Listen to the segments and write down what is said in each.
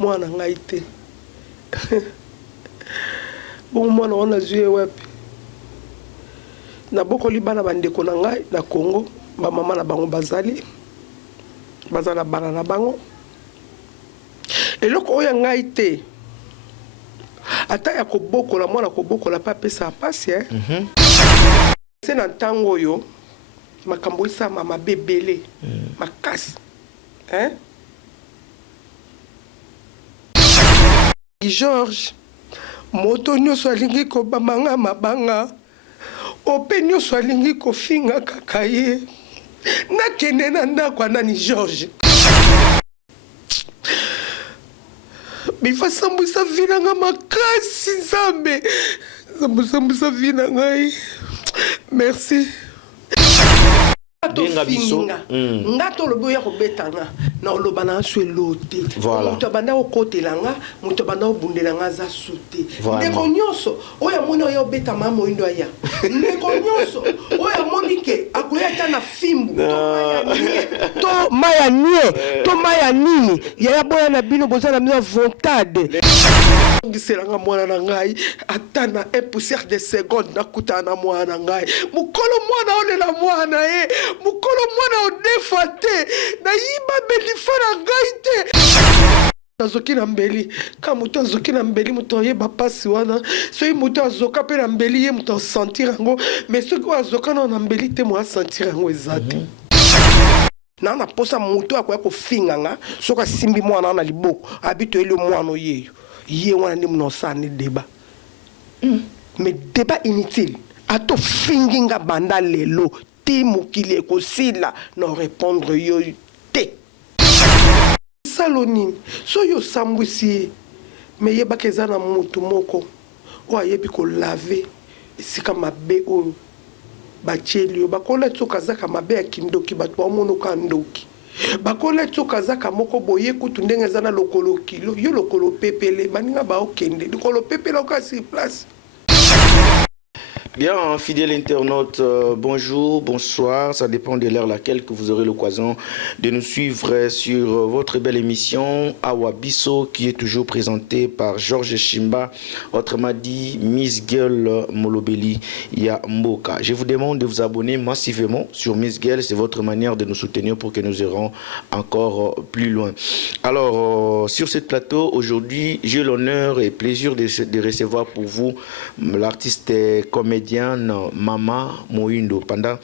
mwana ngai te. Bon mwana wana zuye wapi. Na bokoli bana bandeko na ngai na Congo, ba mama na bango bazali. Bazala bana na bango. Eloko oya ngai te. Ata ya kobokola mwana kobokola pa pesa pasi C'est na ntango yo makambo isama mabebele makasi. George moto nyonso alingi kobamanga mabanga ope nyonso alingi kofinga kaka ye nakende na ndako nani George bifa sambwisa vina nga makasi nzambe sambwisa vina ngai merci Benga biso ngato lobo ya kobetanga na oloba na so elote muto banda okotela nga muto banda obundela nga za sute ndeko nyonso oya mona oya obeta mama oindo aya ndeko nyonso oya monike akoya ta na fimbu to maya nini ya boya na bino bozana mino vontade ngiselanga mwana na ngai ata na 1% de seconde nakuta na mwana na ngai mukolo mwana olela mwana mukolo mwana odefa te na yiba belifa na ngai te azoki na mbeli ka moto azoki na mbeli moto oyeba pasi wana soki moto azoka mpe na mbeli ye moto asentir yango mais soki azoka na mbeli te mo asentir yango eza te na posa moto akoya kofinganga soki asimbi mwana na liboko abito ele mwana oyeyo ye wana ndi munosani débat mais débat inutile ato finginga banda lelo ti mukili ekosila no répondre yo te salonini so yo sambwisi me yebaka eza na mutu moko o ayebi kolave esika mabe oyo batieli yo bakola tsoka zaka mabe ya kindoki bato baomonoka ndoki bakola tsoka zaka moko boye kutu ndenge eza na lokolo kilo yo lokolo pepele baninga baokende lokolo pepele okasi place. Bien, fidèles internautes, bonjour, bonsoir, ça dépend de l'heure laquelle que vous aurez l'occasion de nous suivre sur votre belle émission Awa Biso qui est toujours présentée par Georges Chimba, autrement dit Miss Girl Molobeli Yamboka. Je vous demande de vous abonner massivement sur Miss Girl, c'est votre manière de nous soutenir pour que nous irons encore plus loin. Alors, sur ce plateau, aujourd'hui, j'ai l'honneur et plaisir de recevoir pour vous l'artiste comédienne Mama Moindo. Pendant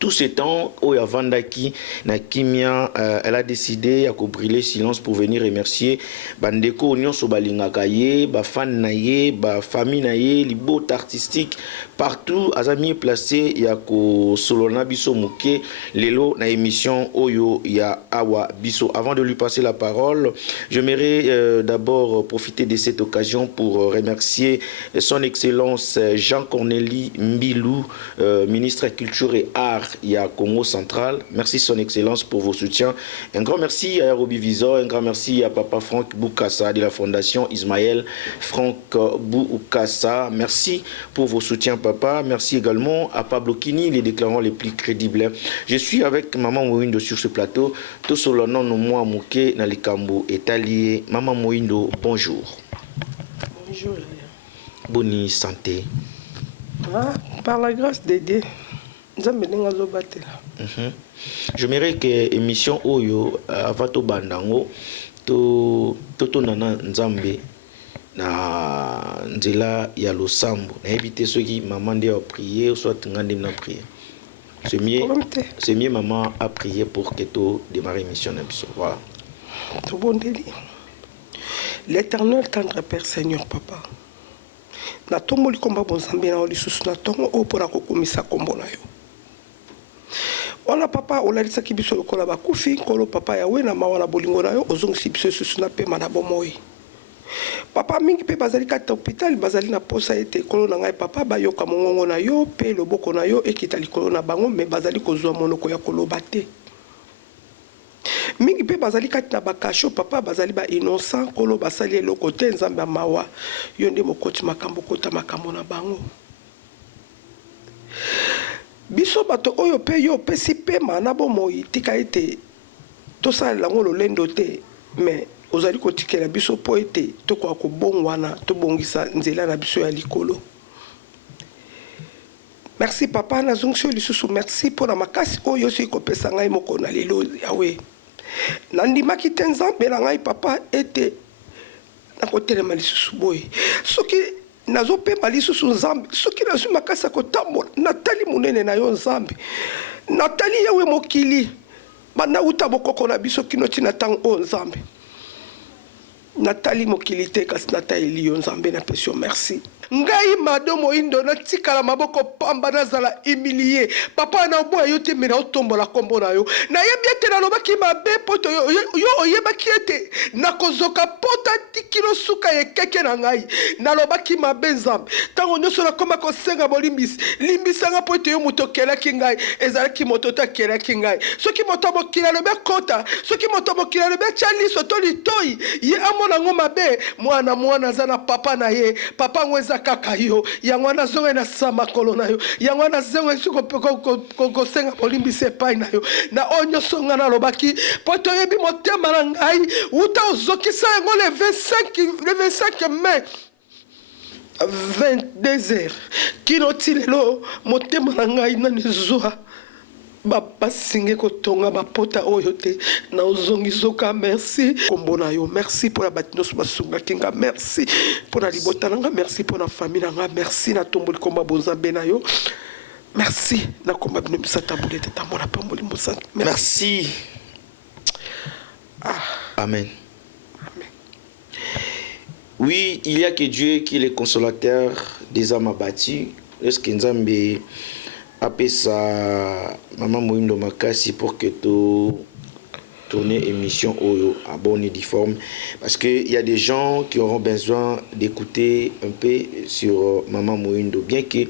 tout ce temps, Oya Vandaki, na Kimia, elle a décidé à brûler silence pour venir remercier Bandeko Union Sobalinga Kaye, ba fan naye, ba famille naye, les beaux artistiques partout, Azami placé, Yako Solona Biso Mouke, Lelo na émission Oyo ya Awa Biso. Avant de lui passer la parole, j'aimerais d'abord profiter de cette occasion pour remercier son Excellence Jean-Cornélie Mbilou, ministre de la Culture et Arts à Congo Central. Merci son Excellence pour vos soutiens. Un grand merci à Roby Visor, un grand merci à Papa Franck Boukassa de la Fondation Ismaël Franck Boukassa. Merci pour vos soutiens, Papa. Merci également à Pablo Kini, les déclarants les plus crédibles. Je suis avec Maman Moindo sur ce plateau. Tout sur le nom de moi, Mouké, Nalikambo est allié. Maman Moindo, bonjour. Bonjour. Bonne santé. Ah, par la grâce de Dieu. J'aimerais que l'émission Oyo Avato Bandango to nana Nzambe na nzela ya losambo na éviter ceux qui maman a prié ou soit ngandi na prier. C'est mieux maman a prié pour que tu démarres l'émission. Voilà. Tout bon délit. L'éternel tendre Père Seigneur Papa. Na tombo likomba bonzambe na lisusu na tongo opora kokomisa kombo na yo. Ona papa olalisaki biso lokola bakufi kolo papa ya wena mawa na bolingo na yo ozongisi biso susu na pema na bomoi. Papa mingi pe bazali kata hôpital bazali na posa ete kolo na ngai papa bayoka mongongo na yo pe loboko na yo ekita likolo na bango me bazali kozwa monoko ya koloba te. Mingi pe bazali kati na bakasho papa bazali ba innocent kolo basali eloko te nzambe ya mawa yo nde mokoti makambo kota makambo na bango. Biso bato oyo pe yo pesi pema na bomoi tika ete tosala lango lolendo te mais ozali kotikela biso po ete tokoka kobongwana tobongisa nzela na biso ya likolo. Merci papa nazongisi lisusu merci mpona makasi oyo soki kopesa ngai moko na lelo yawe. Nandimaki te nzambe na ngai papa ete nakotelema lisusu boye. Soki nazopema lisusu nzambe, soki nazwi makasi ya kotambola natali monene na yo nzambe. Natali yawe mokili banda uta bokoko na biso kino tina ntango oyo nzambe. Natali mokili te kasi natali yo nzambe na pesi yo merci. Ngai Mado Moindo natikala maboko pamba nazala humilié. Papa na boya yo te mena otombola kombo na yo. Na yebi ete na lobaki mabe poto yo oyebaki ete nakozoka pota tikilo suka ye keke na ngai. Na lobaki mabe nzambe. Tango nyonso na koma kosenga bolimbisi. Limbisanga po ete yo moto kelaki ngai. Ezalaki moto ta kelaki ngai. Soki moto mokila lobe kota. Soki moto mokila lobe chali soto litoi. Ye amona ngo mabe. Mwana zana papa na ye. Papa ngweza kaka yo yangwana zonga na sama kolona yo yangwana zonga suko ko senga bolimbise pai na yo na onyo songa na lobaki poto yebi motema na ngai uta ozokisa ngo le 25 mai 22h kino tilelo motema na ngai na nizoa Baba singe kotonga bapota oyo te na ozongi zoka merci kombo na yo merci pour la batinos basunga kinga merci pour la libota nanga merci pour la famille nanga merci na tomboli komba bozambe na yo merci na komba bino misata bulete tamona pamboli mosante merci. Amen. Amen. Oui, il y a que Dieu qui est le consolateur des âmes abattues. Lorsque Nzambe appelle ça Maman Moindo Makasi pour que tu tournes émission à bonne et difforme. Parce qu'il y a des gens qui auront besoin d'écouter un peu sur Maman Moindo. Bien que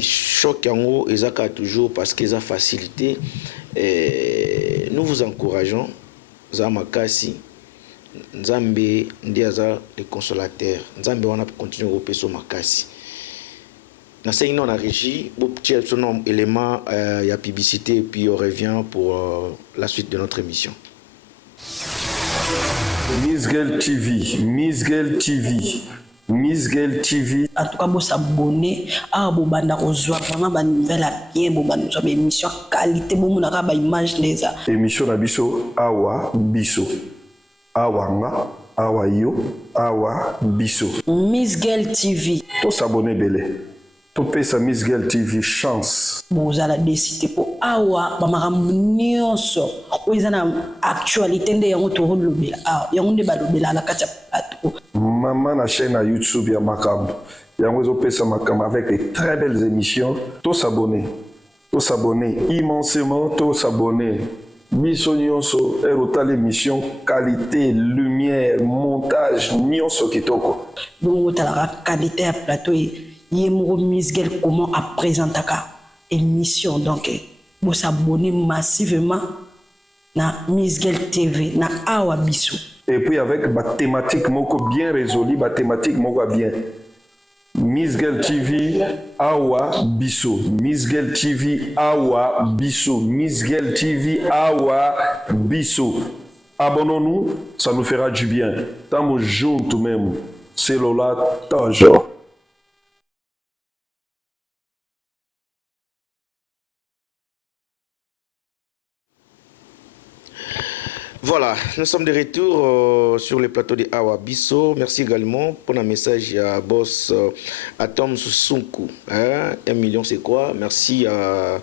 choc en haut, ils ont toujours parce qu'ils ont facilité. Nous vous encourageons, Zamakasi, Nzambe, Ndiaza, les consolateurs. Nzambe, on a continué à repérer sur Makasi. Dans ce on a régi, un élément, il y a publicité et puis on revient pour la suite de notre émission. Miss Girl TV, Miss Girl TV, Miss Girl TV. En tout cas, vous s'abonner à vous banda rejoindre vraiment une nouvelle bien, vous banda une émission qualité, vous n'avez pas image les a. Émission na biso awa biso, awanga, awa yo, awa biso. Miss Girl TV. Tout s'abonner belé. Topé sa Miss Girl TV chance. Vous allez décider pour awa bamaram nyonso. Vous avez actualité de yango to lobela. Ah, yango de balobela la kacha plateau. Maman na chaîne à YouTube ya Makambo. Yango zo pesa Makambo avec de très belles émissions. Tout s'abonner. Tout s'abonner immensément, tout s'abonner. Biso nyonso erota l'émission qualité, lumière, montage nyonso kitoko. Donc la qualité à plateau Yemro Miss Girl comment à présenter ka émission donc vous s'abonner massivement na Miss Girl TV na awa biso et puis avec ma thématique moko bien résolue ma thématique moko bien Miss Girl TV awa biso Miss Girl TV awa biso Miss Girl TV awa biso abonnons-nous ça nous fera du bien tamo junto même c'est Lola toujours. Voilà, nous sommes de retour sur le plateau de Awa Bisso. Merci également pour un message à boss Atom Susunku. 1 million c'est quoi? Merci à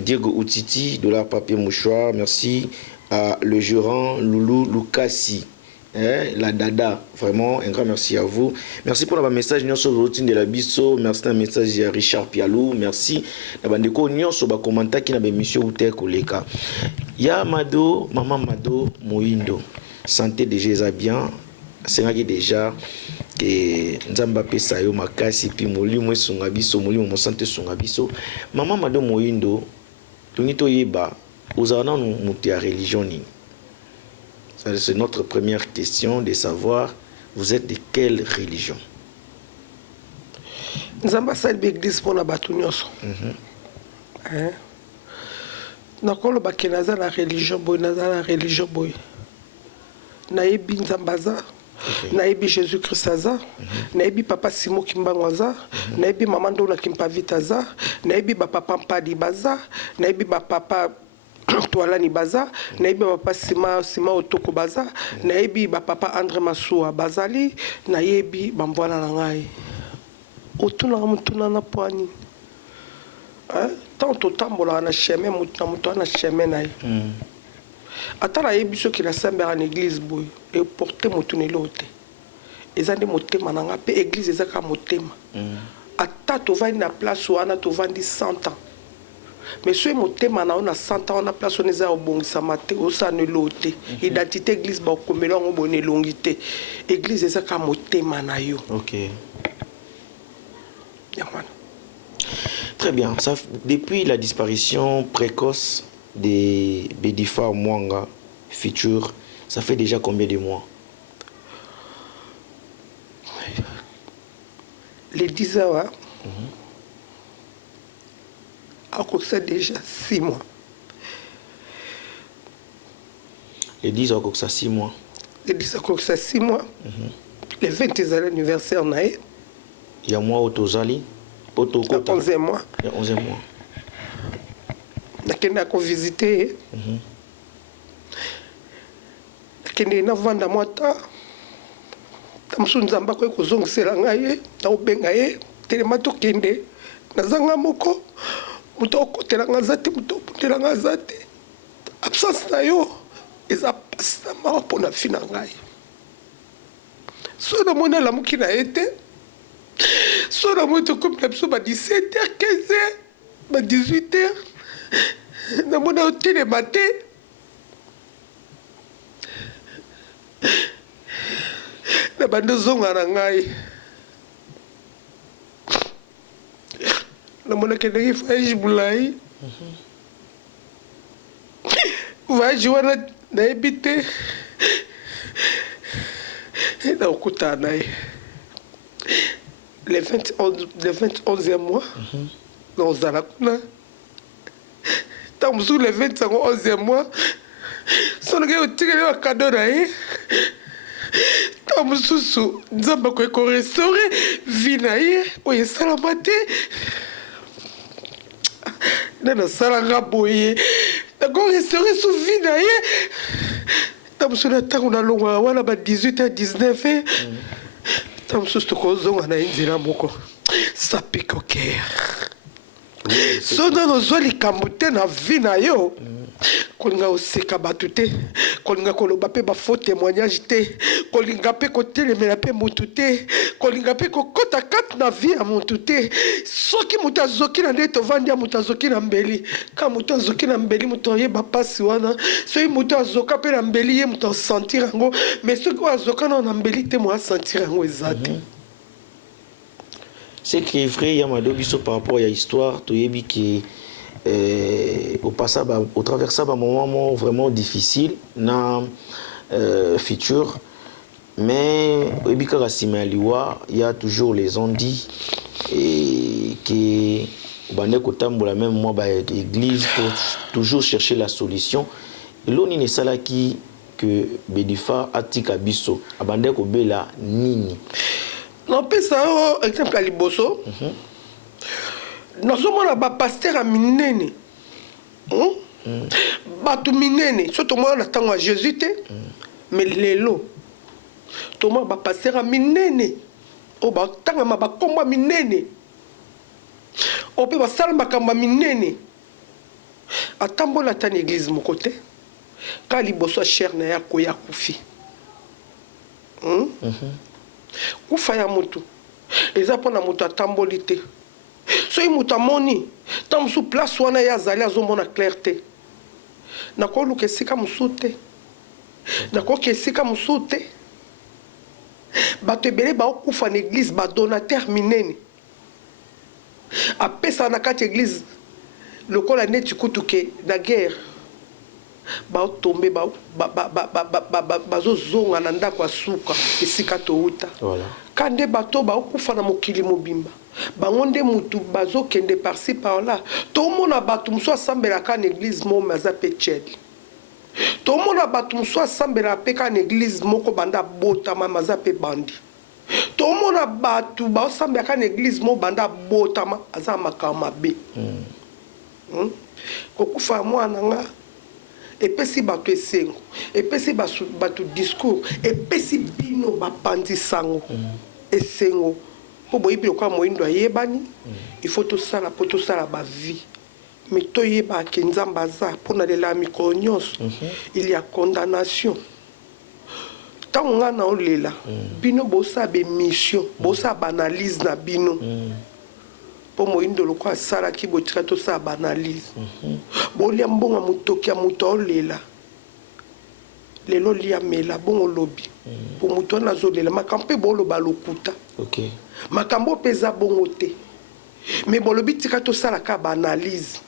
Diego Outiti, dollar papier mouchoir. Merci à le gérant Loulou Lukasi. La Dada, vraiment un grand merci à vous. Merci pour le message sur la routine de la Bisso. Merci pour le message à Richard Pialou. Merci à Bandeko Nyon sur le commentaire qui n'a pas émission ou tel collègue. Ya Mado, Maman Mado Moindo. Santé déjà bien. C'est là déjà que Nzamba pesa yo makasi puis moli mo sunga biso moli mo santé sunga biso. Maman Mado Moindo, tonito yeba ozana no muti ya religion ni. C'est notre première question de savoir, vous êtes de quelle religion? Nzamba sal l'église pour la batunyoso. Nakolo bakinaza la religion boy, naza la religion boy. nayebi nzambe aza, nayebi Jésus Christ aza, nayebi papa Simo Kimbango aza, nayebi mama Ndona Kimpavita aza, nayebi papa Mpadi baza, nayebi papa Toalani baza, nayebi papa Sima Otoko baza, nayebi papa André Massoua bazali, nayebi bambwana na ngai. Otuna mutuna na poani. Tant totambola na chemin mutu na chemin na ye. Atala yebi soki na sambera na église boy et porter motune lote. Ezande motema na nga pe église ezaka motema. Ata to vandi na place wana to vandi 100 ans. Mais ce motema na ona 100 ans na place on eza obongisa mate osa ne lote. Identité église ba komela ngo bonne longité. Église ezaka motema na yo. OK. Très bien. Ça, depuis la disparition précoce de Bédifa Mwanga Futur, ça fait déjà combien de mois? Les 10 ans, ça déjà 6 mois. Les 10 ans, ça 6 mois. Les 10 ans, ça 6 mois. Les 20 ans anniversaire, il y a moi au Tozali. Il y a 11e mois. Il y a 11e mois. Je suis visité. Je suis vendre moi. Je suis nzamba ko kozongisela ngai na obenga ye telema to kende nazanga moko muto okotela ngazate muto okotela ngazate absence na yo eza pasta ma pona fina ngai so na mona la mukina ete so na moto comme la ba 17h 15h ba 18h na mona hôtel matin na bande zonga na ngai na mona ke ndenge voyage bulai voyage wana nayebi te na okutana ye le 21e mois na ozala kuna ntango mosuku le 21e mois sonenge otikeli bakado na ye ntango mosusu nzambe akoki korestaure vi na ye oyo esalama te nde nasalanga boye nakorestaure so vi na ye ntango mosusu na ntango nalongwaka wana ba 18 à 19 ntango mosusu tokozonga na ye nzela moko sapika oker so nano ozwa likambo te na vi na yo kolinga oseka bato te kolinga koloba mpe bafaux témoignage te kolinga mpe kotelemela mpe motu te kolinga mpe kokota kati na vi ya motu te soki moto azoki na nde tovandi ya moto azoki na mbeli ka moto azoki na mbeli moto oyeba mpasi wana soki moto azoka mpe na mbeli ye moto asentir yango mais soki oyo azoka nao na mbeli te mo asentir yango eza te. C'est qui est vrai, il y a ma biso par rapport à l'histoire, tu as dit que au travers ça, un moment vraiment difficile dans futur, mais il y a toujours les ondits et qui bande kotambola même moi l'église pour toujours chercher la solution. Et l'oni ne sala qui que Bédifa atika biso abande ko bela nini. N'empêche ça, exemple à Liboso, nous sommes un pasteur à Minene. Batu Minene, surtout moi, on attend à Jésus, mais les lots. Tout le monde va passer à Minene. On va attendre à combat Minene. On peut passer à combat Minene. Attends, la tane église, mon côté. Quand Liboso cher na ya koya kufi. Kufa ya mutu eza pona mutu atamboli te soki mutu amoni ntango mosusu place wana ye azali azomona clarté nakoluka esika mosusu te nakoki esika mosusu te bato ebele baokufa na église badonateur minene apesaka na kati église lokola neti kutuke na guerre baotombe bazozonga na ndako ya suka esika touta ka nde bato baokufa na mokili mobimba bango nde mutu bazokende parci par là tomona bato mosusu asambelaka na église mome aza mpe tchedi tomona bato mosusu asambela mpe ka na église moko banda botama maza mpe bandi tomona bato baosambela ka na église moko banda botama aza makambo mabe kokufa mwana nga epesi bato esengo epesi bato discours epesi bino bapandi sango esengo mpo boyebi lokola moyindo ayebani il faut tosala mpo tosala bavie mais toyebake nzambe aza mpo na lela ya mikolo nyonso il y a condamnation ntango nga na olela bino bosala bemission bosala baanalyse na bino mpo moyindo lokola asalaki botika tosala baanalyse bolia mbongo motoki ya moto aolela lelo liamela bongo lobi mpo moto wana azolela makambo mpe boloba lokuta makambo mpe eza bongo te mais bolobi tika tosalaka baanalyse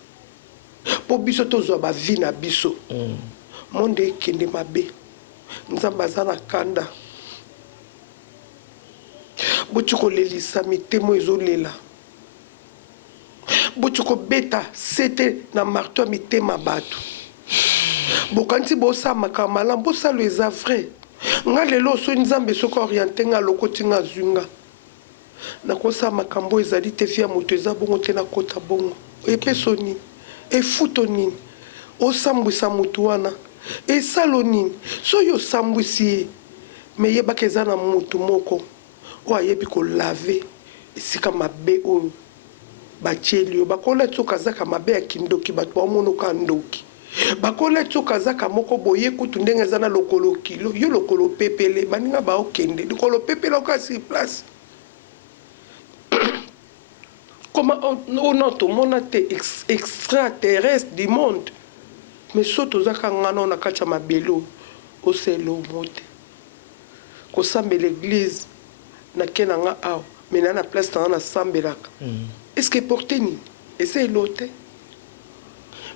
mpo biso tozwa bavi na biso monde ekende mabe nzambe aza na kanda boti kolelisa mitemo ezolela boti kobeta sete na marto ya mitema bato bokanisi bosala makambo malamu bosalo eza vrai nga lelo so nzambe soki oriente nga lokoti nga azwi nga nakosala makambo ezali te fia moto eza bongo te nakota bongo epeso nini efuto nini osambwisa motu wana esalo nini soki osambwisi ye me yebaka eza na motu moko oyo ayebi kolave esika mabe oyo batieli yo bakola tsoka azaka mabe ya kindoki bato baomonoka ndoki bakola tsoka azaka moko boye kutu ndenge eza na lokolo kilo yo lokolo pepele baninga baokende lokolo pepele okasi place comment on a tout monde extraterrestre du monde mais surtout zaka ngana on a kacha mabelo au selo mote ko sambe l'église na kenanga aw mais na place na sambelaka est-ce que porter ni essaye l'autre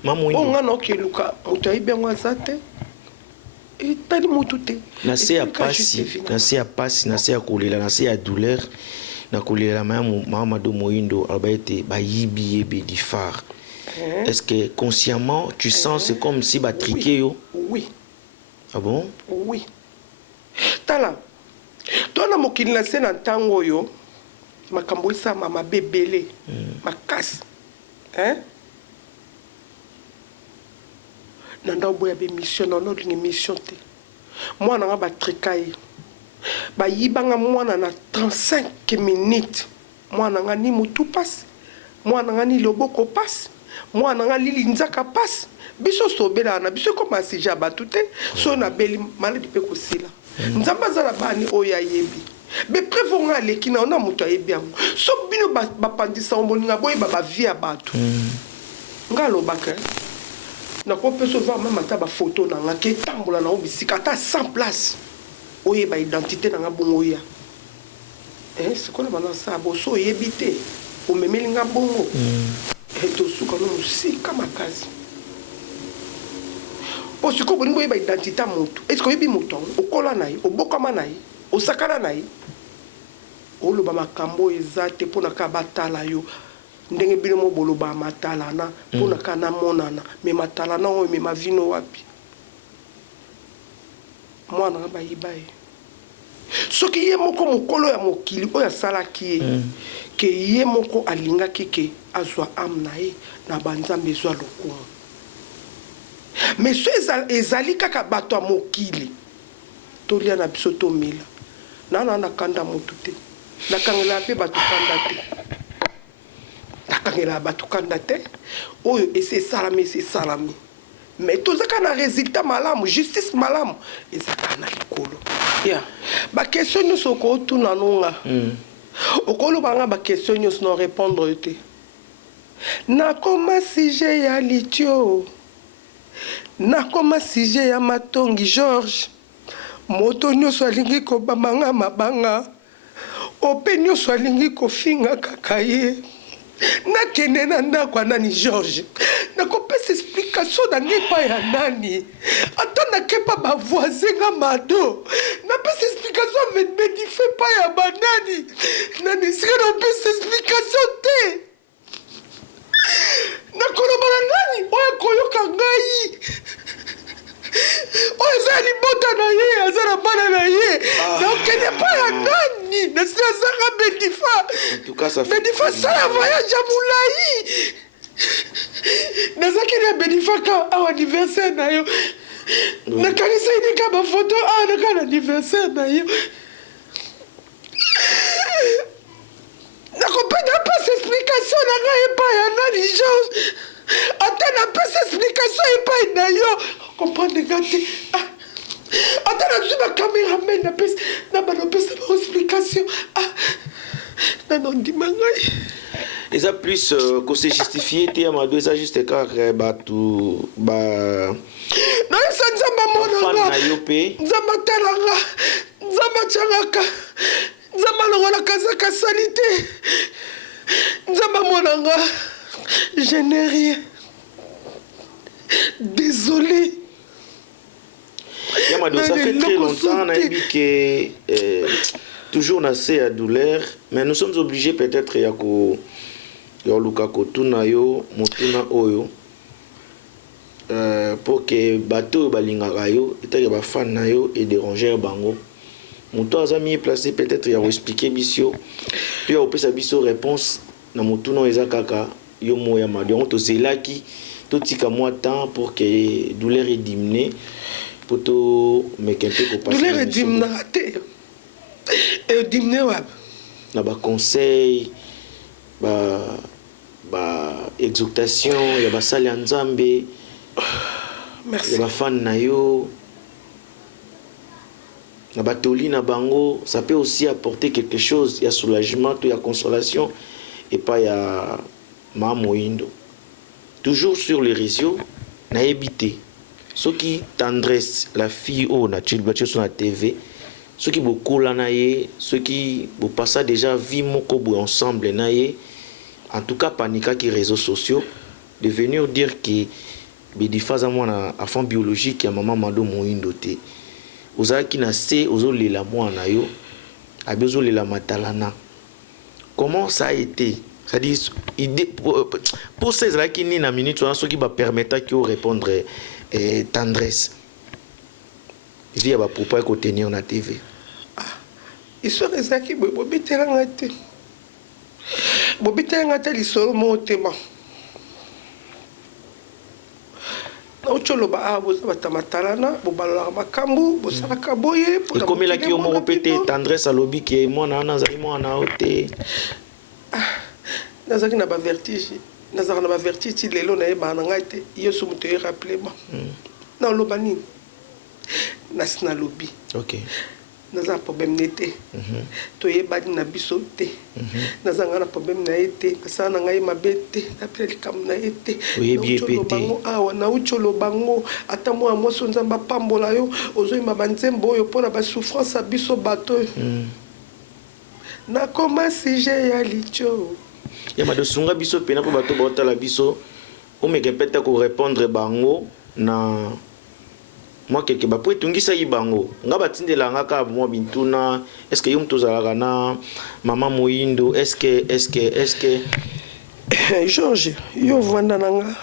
mamu on ngana okeluka mutai bengo azate et tali mutute na se ya pasi na se ya kolela na se ya douleur na kolela mama do moindo abaete bayibi yebe di phare. Est-ce que consciemment tu sens c'est comme si batriqué yo? Oui. Ah bon? Oui. Tala. Tona mokili na se na ntango yo makambo isa mama bebele makasi. Hein? Nanda boya be mission non ni mission te. Moi na ba trikai. Ba yibanga mwana na 35 minutes. Mwana nga ni mutu passe. Mwana nga ni loboko passe. Mwana nga lili nzaka passe. Biso sobela na biso koma sija batute so na beli maladi pe kosila. Nzamba za la bani oya yebi. Be prévonga leki na ona mutu ayebi yango. So bino ba pandisa omboninga boye ba via batu. Nga lobaka. Na ko peso va même ata ba photo na nga ke tambola na obisika ta 100 place. Oye ba identité na nga bongo ya. C'est quoi la ça bo so yebité. O memeli nga bongo. To suka no musika makazi. Po siko bongo ba identité moto. Est-ce que yebi moto okola na ye, obokama na ye, osakana na ye. Oloba makambo ezate pona ka batala yo. Ndenge bino mo boloba matala na pona kana monana, me matala na o me mavino wapi. Mwana ba yibaye. Soki ye moko mokolo ya mokili oya salaki ke ye moko alinga keke azwa amna ye na banzambe ezwa lokumu. Mais so ezali kaka bato ya mokili tolia na biso tomela nana na kanda motu te nakangela pe bato kanda te nakangela bato kanda te oyo ese salami mais tozaka na résultat malamu justice malamu ezaka na likolo ya ba question nyonso ko tuna nonga okolo banga ba question nyonso no répondre te na koma sujet ya litio na koma sujet ya matongi George moto nyonso alingi kobamanga mabanga ope nyonso alingi kofinga kaka ye nakende na ndako ya nani George nakopesa explication na ngepa ya nani ata nakepa bavoisin nga mado napesa explication avedife pa ya banani nani sika napesa explication te nakoloba na nani oyo koyoka ngai oyo eza libota na ye aza na bana na ye nakokende epai ya nani nasi azanga bedifa sala voyage ya molai nazakeli ya bedifa ka awa anniversaire na yo nakanisa inika bafoto awa naka na anniversaire na yo nakopenda pesa explication na ngai epai ya nani George ata napesa explication epai na yo comprendre nga te ata nazwi bacameraman na banapesa ba explication nanondima ngai eza plus qu'on se justifie te amado eza juste kaka bato nayesa nzambe amonanga nzambe atalanga nzambe atiangaka nzambe alongolaka azaka sali te nzambe amonanga je n'ai rien désolé Yamado, ça fait très longtemps que toujours on a assez à douleur, mais nous sommes obligés peut-être ya ko luka ko tuna yo motuna oyo pour que bateau balingaka yo et ba fan na yo et déranger bango. Moto azami placé peut-être ya expliquer biso puis ya pesa biso réponse na motuna eza kaka yo mo Yamado on to zelaki tout tika moi temps pour que douleur est diminuée. Poto mekente ko passer douleur dimna raté et dimné wa na ba conseil ba exhortation ya ba sali nzambe merci ya ba fan na yo na ba toli na bango ça peut aussi apporter quelque chose ya soulagement ou ya consolation et pas ya mamoindo toujours sur les réseaux na éviter ce qui tendresse la fille au naturel sur la TV, ce qui beaucoup là naie, ce qui vous passe déjà vie mon kobo ensemble naie, en tout cas panika qui réseaux sociaux, de venir dire que des phases à moi à fond biologique à maman mando moindo te, aux qui naissent aux les la moi nayo, à besoin les la matalana. Comment ça a été? C'est-à-dire pour ces là qui ni na minute ce qui va permettre qu'ils répondre tendresse via ba propos ko tenir na TV histoire ezaki bobitelanga te lisolo motema na ucholoba boza batamatalana bobalolaka makambo bosalaka boye ekomelaki yo moko pe te tendresse alobi ke mwana wana azali mwana o te nazalaki na bavertige nazalaka na bavertige lelo nayebaka na ngai te yo so moto erappele ma naloba nini nasi nalobi naza problème ne te toyebani na biso te nazanga na problème na ye te basala na ngai mabe te napela likambo na ye te bango awa nauti olobango ata mwana mwasi nzambe apambola yo ozoyima banzembo oyo mpona basouffrance ya biso bato oyo nakoma sujet ya litio Yamado sunga biso pena po bato botala biso o meke peta ko répondre bango na moi quelque ba po etungisa yi bango nga batindela nga ka mo bintuna est-ce que yum tozalaka na mama moindo est-ce que George yo vanda nanga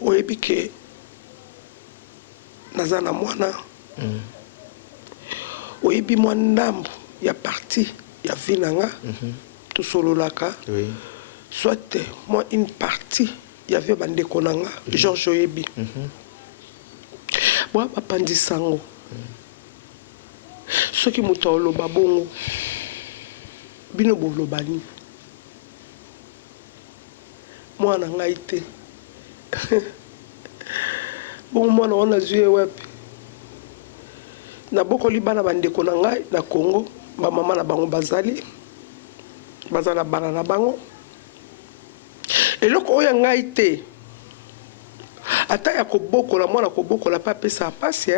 oyebi ke naza na mwana oyebi mwa ndambo ya parti ya vie nanga tosololaka soit moi une partie ya vie bandeko nanga George oyebi bwa bapandisango soki moto oloba bongo bino boloba nini mwana ngai te bongo mwana wana zwi ye wapi nabokoli bana bandeko na ngai na Congo bamama na bango bazali bazala bana na bango eloko oyo ngai te ata ya kobokola mwana kobokola pa pesa pasi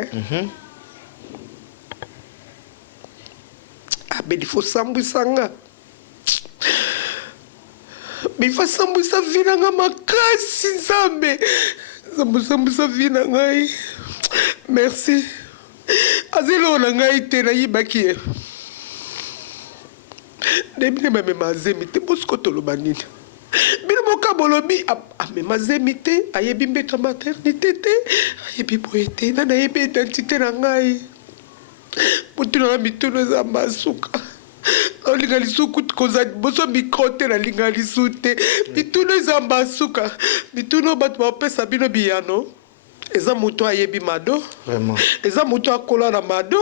abedi fo sambwisanga bifa sambwisa vina nga makasi nzambe sambwisa vina ngai merci azelo na ngai te nayibaki ye ndebine bamema azemi te bosiko toloba nini bino boka bolobi amema zemi te ayebi mbeka maternité te ayebi boye te nana ayebi identité na ngai mutuna na mituno eza masuka olinga lisuku koza boso mikro te nalinga lisu te mituno eza masuka mituno bato bapesa bino biyano eza moto ayebi mado eza moto akola na mado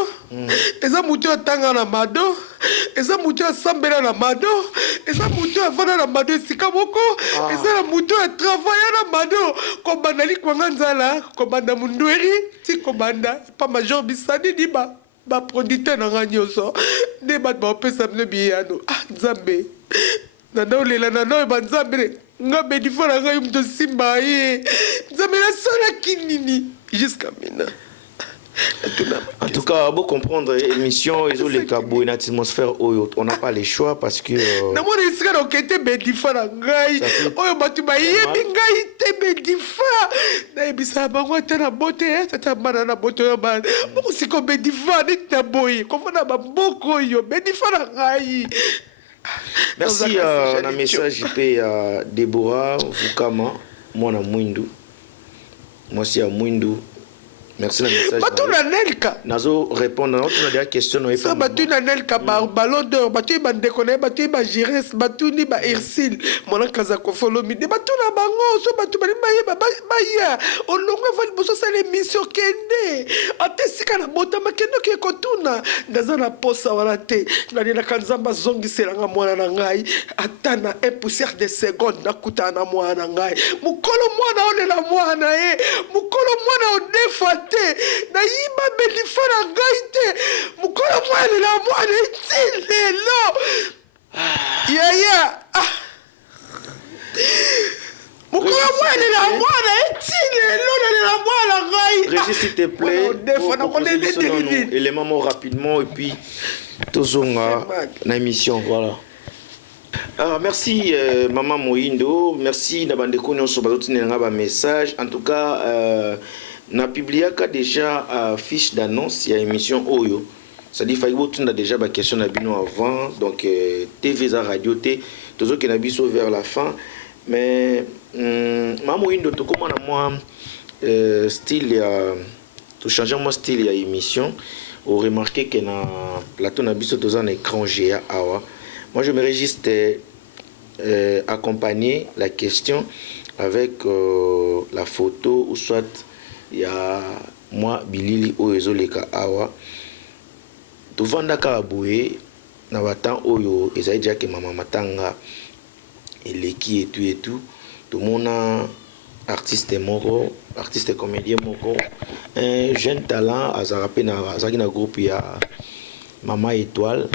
eza moto atanga na mado eza moto asambela na mado eza moto avanda na mado esika moko eza na moto atravaya na mado kobanda likwanga nzala kobanda mundweri ti kobanda pa major bisani ni baproducteur na nga nyonso nde bato bapesa bino biyano nzambe nanda olela nanda oyo banzambe nga bedifo na ngai moto simba ye nzambe nasalaki nini jusqu'à maintenant. En tout cas, pour comprendre l'émission, ils ont les cabos, une atmosphère, on n'a pas les choix parce que. Na mo risika na okete bedifa na ngai. Oyo batu ba yebi ngai te bedifa. Na ebisa bango ta na bote, tata bana na bote yo ba. Mo siko bedifa ni taboyi. Kofana ba boko yo bedifa na ngai. Merci na message IP à Deborah Vukama, moi na Mwindu. Moi aussi à Mwindu. Merci le message. Batu na Nelka. Nazo répondre à la question. Ça batu na Nelka ballon d'or, batu ba déconner, batu ba Gires, batu ni ba Ersil, mona kaza ko follow mi. Batu na bango, so batu ba ya. On longa va boso sa l'émission kende. Ate sika na bota makendo ke kotuna. Ndaza na posa wala te. Na ni na kanzamba zongi selanga mwana na ngai. Atana 1% de seconde na kuta na mwana ngai. Mukolo mwana ole na mwana mukolo mwana o defa na yiba bedifa na ngai te mukolo mwana na mwana iti lelo yaya mukolo mwana na mwana iti lelo na mwana ngai. Régis, s'il te plaît, éléments rapidement et puis tozonga na émission, voilà. Merci Maman Moindo, merci Nabandeko Nyonso bazotine nga ba message. En tout cas, na publiaka déjà fiche d'annonce, il y a émission Oyo. C'est-à-dire qu'il y a déjà des questions avant, donc TV et radio, toujours qu'il y a vers la fin. Mais Maman Indo, tout comme moi, style, tout changer mon style, il y a émission. On remarque que na plateau na biso tous un écran géant. Moi, je me registre accompagner la question avec la photo ou soit il y a moi bilili oyo leka awa to vanda ka boye na batan oyo ezali déjà que mama matanga eleki et tout tout mona artiste moko artiste comédien moko un jeune talent azarape na azaki na groupe ya Mama Étoile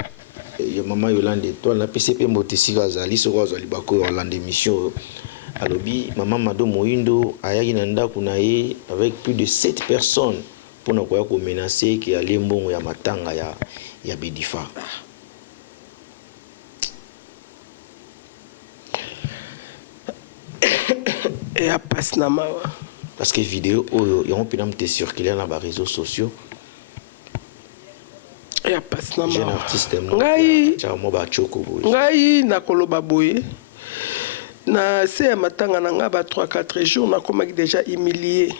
ya Mama Yolande Étoile na PCP motesika azali soko azali bako Yolande émission alobi Maman Mado Moindo ayaki na ndako na ye avec plus de 7 personnes pour na koya ko menacer ki ali mbongo ya matanga ya Bedifa. Et à passe na mawa parce que vidéo oyo ont pu te circuler na ba réseaux sociaux. Et à passe na mawa jeune artiste ngai cha mo ba choko boy ngai na koloba boye na se ya matanga na nga ba 3-4 jours na komaki déjà humilié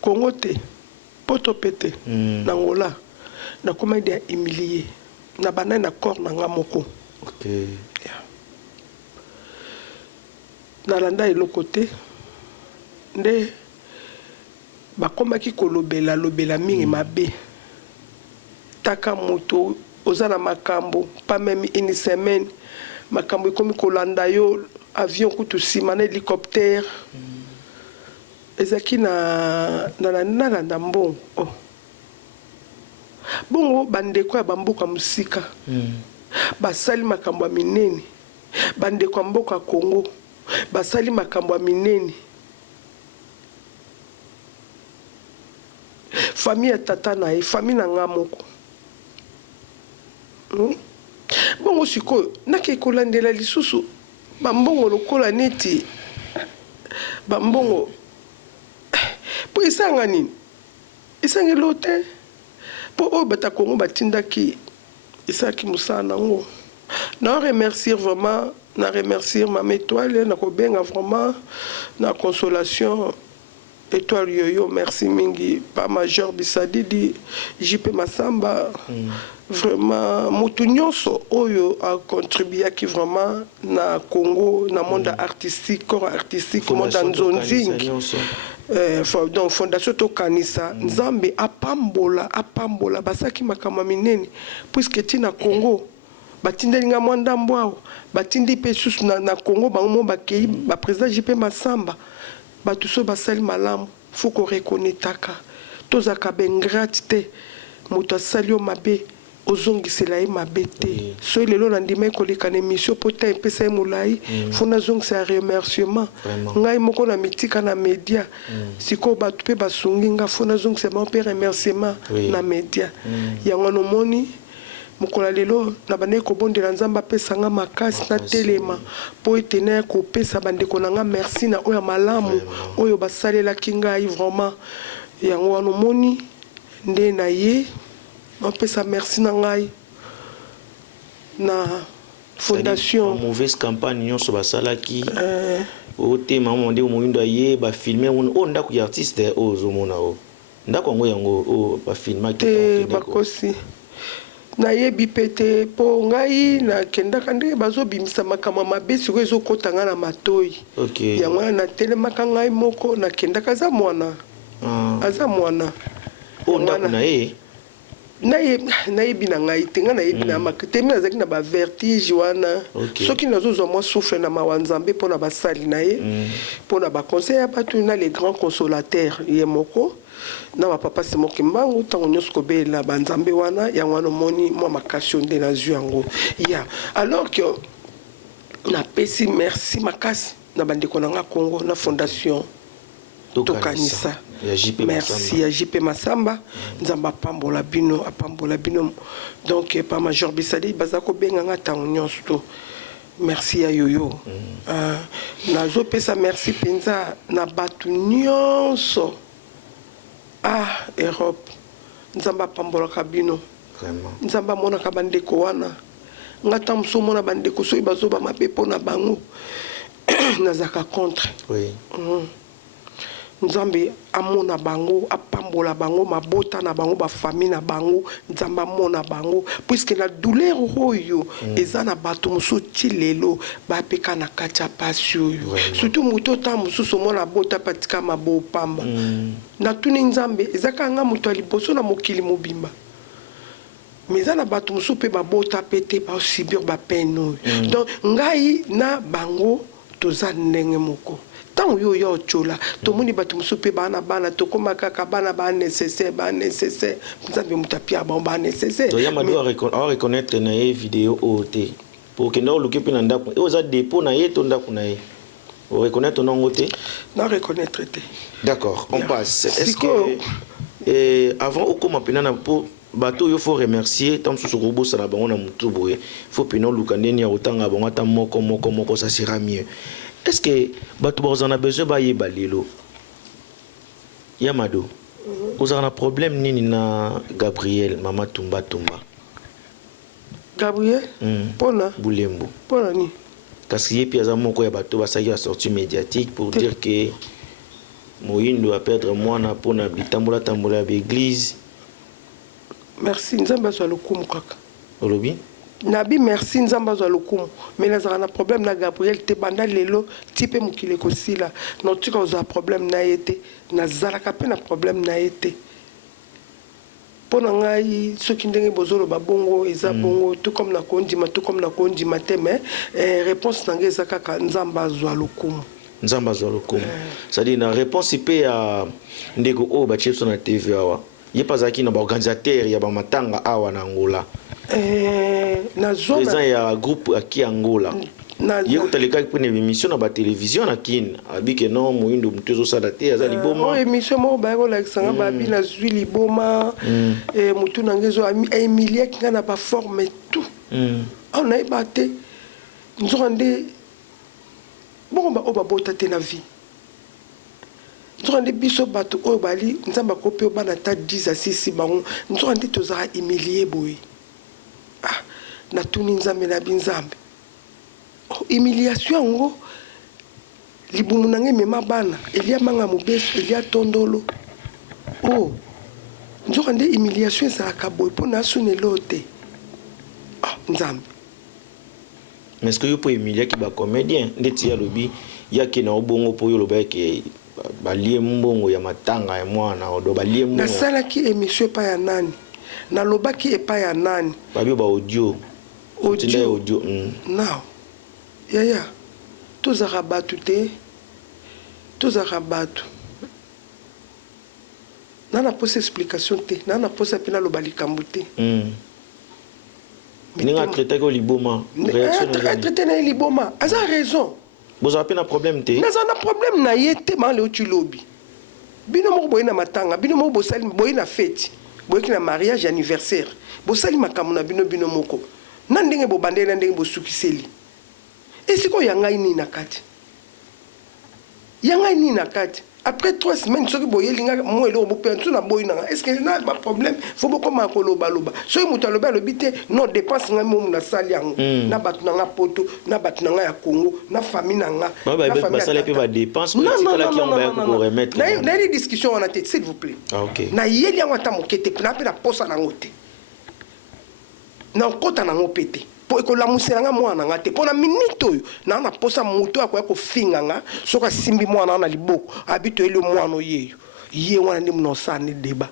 Congo te poto pete na ngola na komaki déjà humilié na bana na corps na nga moko. OK na landa eloko te nde bakomaki kolobela lobela mingi mabe taka moto oza na makambo pas même une semaine makambo ekomi kolanda yo avion kutu nsima na hélicoptère ezalaki nalanda mbongo bongo bandeko ya bamboka mosika basali makambo ya minene bandeko ya mboka ya Congo basali makambo ya minene famille ya tata na ye famille na nga moko bongo sikoyo nake kolandela lisusu bambongo lokola neti bambongo po esanga nini esangelo te po oyo bata Congo batindaki esalaki mosala nango na remercier vraiment na remercier Maman Étoile na kobenga vraiment na consolation Étoile Yoyo, merci mingi, pas Major Bisadidi, JP Massamba, vraiment, mutu nyonso oyo a contribué qui vraiment na Congo, na monde artistique, corps artistique, monde nzonzing. Donc fondation Tokanisa, Nzambe apambola, basaki makama minene, puisque ti na Congo, batindeli nga mwanda mbwao, batindi pe sus na Congo, bango bakei, ba président JP Massamba. Batuso basali malamu fuko rekonetaka tozaka bengratité moto asali yo mabe ozongisela ye mabe te so lelo nandima koleka na émission pota epesa ye molai fona zongisa remerciement ngai moko na mitika na média siko batu pe basungi nga fona zongisa ba pe remerciement na média yango nomoni mokola lelo na bande ko bondela nzamba apesa nga makasi na telema po ete na kopesa bandeko na nga merci na oyo malamu oyo basalelaki ngai vraiment yango wana omoni nde na ye apesa merci na ngai na fondation mauvaise campagne nyonso basalaki ote mama nde moyindo aye bafilme o ndako ya artiste ozomona o ndako yango o bafilmaki te bakosi nayebi pete po ngai nakendaka nde bazobimisa makambo mabe sikoyo ezokotanga na matoi yango wana natelemaka ngai moko nakendaka aza mwana ndako na ye nayebi na ngai te ngai nayebi na makitemi nazalaki na bavertige wana soki nazozwa mwa souffle na mawa nzambe mpo na basali na ye mpo na baconseil ya bato na les grands consolateurs ye moko na bapapa simoki mbangu ntango nyonso kobelela banzambe wana yango wana omoni mwa makasi nde nazwi yango ya alors que napesi merci makasi na bandeko na nga Congo na fondation Tokanisa merci ya JP Massamba nzamba apambola bino donc pa Major Bisadi baza kobenga nga ntango nyonso to merci ya yoyo nazopesa merci penza na bato nyonso Europe nzamba apambolaka bino nzamba amonaka bandeko wana ngata mosu omona bandeko soki bazoba mabe mpo na bango nazaka contre nzambe amona bango apambola bango mabota na bango bafamille na bango nzamba amona bango puisque la douleur oyo eza na bato mosusu ti lelo bapeka na kati ya pasi oyo surtout moto ota mosusu omona bota patika mabo pamba natuni nzambe ezaka nga moto ya liboso na mokili mobimba mais eza na bato mosusu mpe babota pe te basubir bapene oyo donc ngai na bango toza ndenge moko tango yo yo chola to moni bato mosusu pe bana tokoma kaka bana ba nécessaire nzambe mutapia ba nécessaire to yama do reconnaître na ye vidéo OT pour que ndako luki pe na ndako e oza dépôt na ye to ndako na ye o reconnaître non te na reconnaître te d'accord on passe est-ce que avant okoma pena na po bato yo faut remercier tant sous robot ça na bango na mutu boye faut pena lukandeni ya otanga bango ata moko ça sera mieux. Est-ce que bato en a besoin ba yeba lelo Yamado vous avez un problème nini na Gabriel mama tumba Gabriel pona Bulembo pona ni parce qu'il y a piaza moko ya bato basaki la sortie médiatique pour dire que Moyindo a perdre mwana pona bitambola tambola l'église. Merci nzamba so lokumu kaka olobi nabi merci nzamba zo lokumu mais nazaka na problème na Gabriel te banda lelo type mukile kosila no tika oza problème na yete nazalaka pe na problème na yete pona ngai soki ndenge bozolo babongo eza bongo tout comme na kondima te mais réponse nanga eza kaka nzamba zo lokumu c'est-à-dire na réponse pe ya ndeko o ba chefso na TV awa ye pazaki na ba organisateur ya ba matanga awa na Angola na zone présent ya groupe aki Angola ye kotaleka pour une émission na ba télévision na kin abike non Moyindo mutezo sala te azali boma émission mo ba ko la sanga ba bi na zwi liboma mutu na ngezo Emilia kinga na ba forme tout on a baté nzonde bon ba oba bota te na vie nzonde biso bato oyo bali nzamba kope bana ta 10 à 6 bango nzonde tozara humilier boy na tuni nzambe na binzambe humiliation ngo libumu nange mema bana elia manga mobeso elia tondolo oh nzoka nde humiliation ezalaka boye mpo nasunelo te nzambe. Mais est-ce que vous pouvez humilier qui est comédien ndeti ya lobi ya ki na obongo po yo loba ke balie mbongo ya matanga ya mwana odo balie mbongo nasalaki émission epai ya nani nalobaki epai ya nani babi ba audio audio now yaya tozaka bato te tozaka bato nana posa explication te nana posa mpe naloba likambo te ninga traité ko liboma traité na liboma aza raison vous avez un problème te naza na problème na ye te ma le tu lobi bino moko boye na matanga bino moko bosali boye na fête boye na mariage anniversaire bosali makambo na bino moko na ndenge bobande na ndenge bosukiseli esiko yangai ni na kati yangai ni na kati après 3 semaines soki boye linga mo elo bope ntu na boye na est-ce que na ba problème faut beaucoup ma koloba loba soki mutu aloba lobite non dépense nga mo na sali yango na batu na nga poto na batu na nga ya Congo na famille na nga na famille sali pe ba dépense ko tikala ki on va ko remettre na les discussions en tête s'il vous plaît OK na yeli yango ata mokete na pe na posa na ngote na kota na ngopete po ekolamusela nga mwana nga te pona minute oyo na posa moto akoya kofinga nga soka simbi mwana na liboko abito ele mwana oyeyo ye wana ndi munosane débat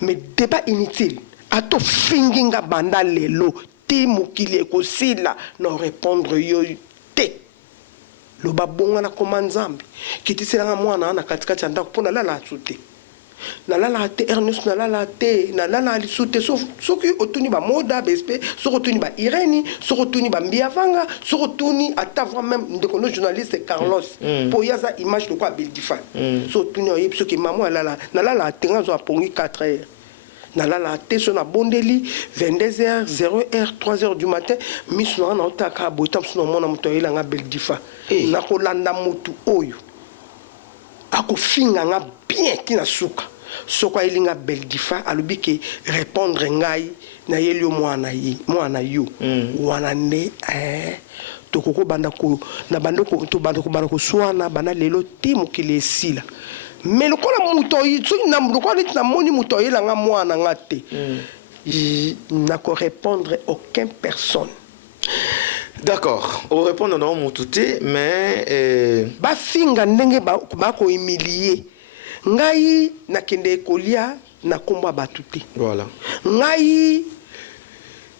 mais débat inutile ato fingi nga banda lelo te mokili ekosila na répondre yo te loba bonga na koma nzambe kitisela nga mwana na katikati ya ndako pona lala atute nalala te Ernest nalala te nalala alisute soki otuni ba moda bespe soki otuni ba Irene soki otuni ba Mbiavanga soki otuni ata même ndeko no journaliste Carlos po yaza image de quoi Beldifa so otuni oyebi soki maman nalala te nga zo apongi 4 heures nalala te so na bondeli 22h 0h 3h du matin misu na otaka boitam so na mona moto yelanga Beldifa na kolanda mutu oyo akofinga nga bien tina suka soko elinga Beldifa alobi ke répondre ngai na yelio mwana yo wana ne tokoko banda ko na bandoko to banda ko swana bana lelo te mokili esila mais lokola muto yi soki na lokola na moni muto yelanga mwana nga te na ko répondre aucune personne. D'accord, on répond dans mon touté, mais ba finga ndenge ba ko humilier ngai na kende kolia na komba batuti voilà ngai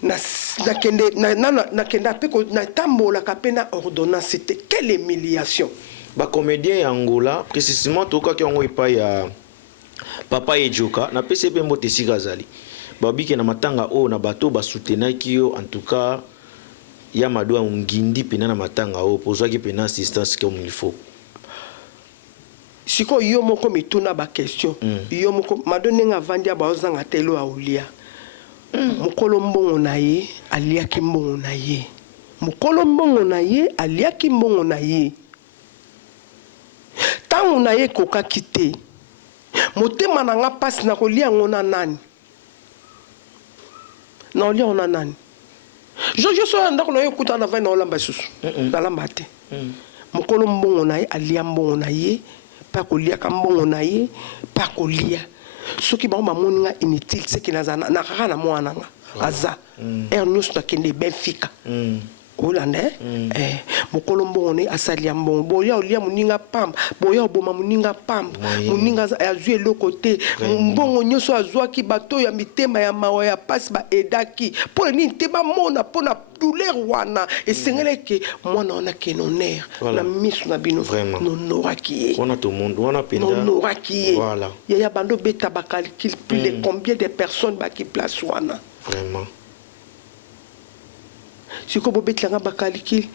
na kende na kenda pe ko na tambola kapena ordonnance c'était quelle humiliation ba comédien Angola précisément to ka ki ongo ipa ya papa Ejoka na PCP mbote sikazali babike na matanga o na bato ba soutenaki yo en tout cas ya madoa ngindi pena na matanga o pozwaki pena assistance comme il faut siko yo moko mituna ba question yo moko madone nga vandia ba ozanga telo aulia mukolo mbongo na ye aliaki mbongo na ye mukolo mbongo na ye aliaki mbongo na ye tango na ye koka kite motema na nga pasi na kolia ngona nani na olia ona nani je so ndako na yo kuta na vai na olamba susu na lamba te mukolo mbongo na ye alia mbongo na ye pa kolia ka mbongo na ye pa kolia soki ba mamoni nga inutile c'est que na kaka na mwana nga aza Ernest na kende Benfica Olande mukolo mbongo ne asalia mbongo boya olia muninga pamba boya oboma muninga pamba muninga azwi eloko te mbongo nyoso azwaki bato ya mitema ya mawa ya pasi ba edaki pona nini te bamona pona douleur wana esengeleke mwana wana kenoner na misu na bino nonoraki wana tout monde wana penda nonoraki voilà ya bando beta ba calcul plus de combien de personnes ba qui place wana vraiment si ko bobetlanga bakalikil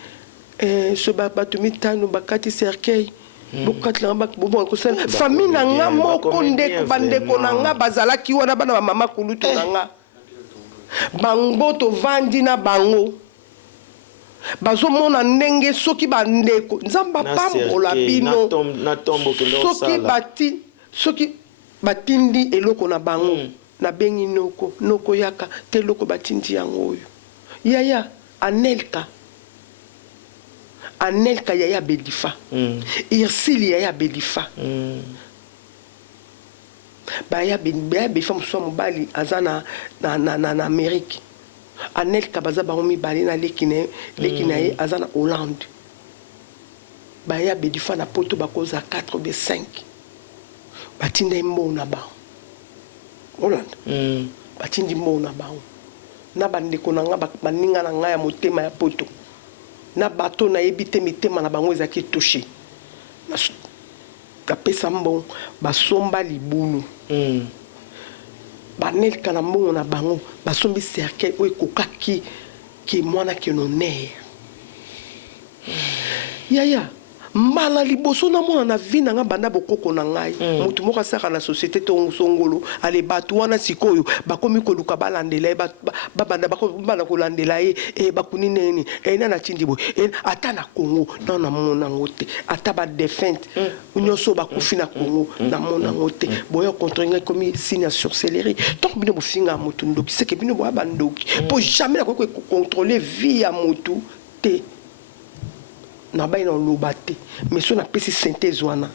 so bato mitano bakati cercueil bokatlanga bon ko sala famille na nga moko ndeko bandeko na nga bazalaki wana bana ba mama kulutu na nga bango to vandi na bango bazomona ndenge soki bandeko nzamba pambola bino soki batindi eloko na bango na bengi noko yaka te eloko batindi yango oyo yaya Anelka Anelka yaya belifa Irsili yaya belifa baya belifa muso mobali azana na Amérique Anelka baza ba omi bali na lekine ye azana Hollande baya belifa na poto bakoza 4 ou 5 batinda mbo na ba Hollande batindi mbo na ba na bandeko na nga baninga na nga ya motema ya poto na bato na yebite mitema na bango ezaki touché kapesa mbongo basomba libulu banelka na mbongo na bango basombi cercueil oyo ekokaki ki mwana kenonere yaya mbala liboso na mona na vi na nga banda bokoko na ngai mutu moko asaka na société to songolo ale batu wana sikoyo bakomi koluka balandela ye babanda bakobanda kolandela ye bakuni neni ena na tindi bo ata na Congo na mona ngote ata ba défunte nyonso bakufi na Congo na mona ngote boyo contre ngai komi signe sorcellerie donc bino bofinga mutu ndoki c'est que bino bo abandoki pour jamais na ko contrôler vie ya mutu te na bayi na lobate mais so na pesi synthèse wana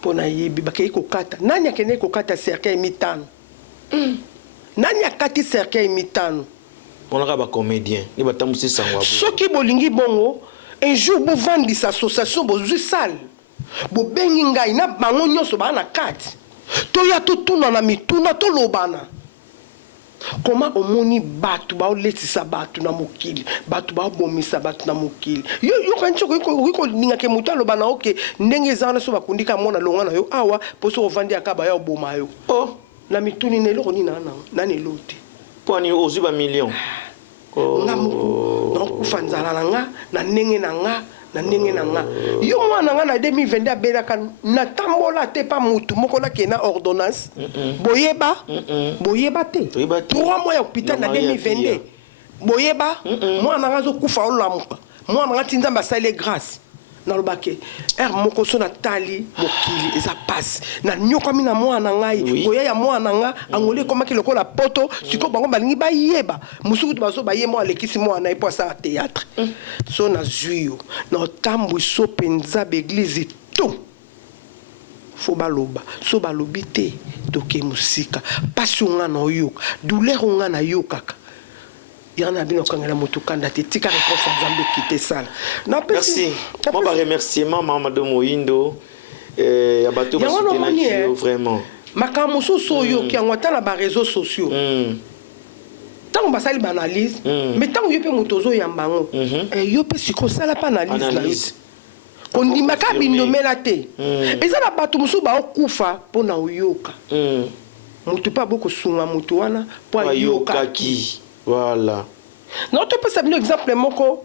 pona yebi bakei kokata nani akene kokata cercueil mitano nani akati cercueil mitano on a ba comédien ni batamusi sangwa soki bolingi bongo un jour bo vandi sa association bo sale bo bengi ngai na bango nyonso ba na kati to ya to tuna na mituna to lobana comment omoni batu ba oletisa batu na mokili batu ba bomisa batu na mokili yo kancho ko ninga ke mutalo bana oke ndenge zana so bakundika mona longa na yo awa poso ovandi akaba ya oboma yo oh na mituni ne lo ni nani lote poni ozuba million ngamu donc kufanzala nga na ndenge na nga na ndenge na nga yo mwana nga na 2022 abelaka na tambola te pa mutu moko na kena ordonnance boyeba te 3 mois ya hôpital na 2022 boyeba mwana nga zo kufa olamuka mwana nga tinza basale grâce na lobake moko so na tali mokili eza passe na nyokami na mwana ngai boya ya mwana nga angole komaki lokola poto siko bango balingi bayeba musuku bazo bayemo alekisi mwana e posa théâtre so na zuyo na tambu so penza beglise to fo baloba so balobi te toke musika pasi nga na yoka douleur nga na yokaka yana bino kangela mutukanda te tika réponse nzambe kite sala merci moi ba remerciement Mamadou Moindo ya bato ba soutenir vraiment makambo so yo ki angwata na ba réseaux sociaux tant basali ba analyse mais tant yo pe mutozo yambango yo pe siko sala pa analyse kondima ka bindo mela te eza na bato musu ba okufa pona uyoka mutu pa boko sunga mutu wana po yoka ki voilà. Non, tu peux savoir un exemple moko.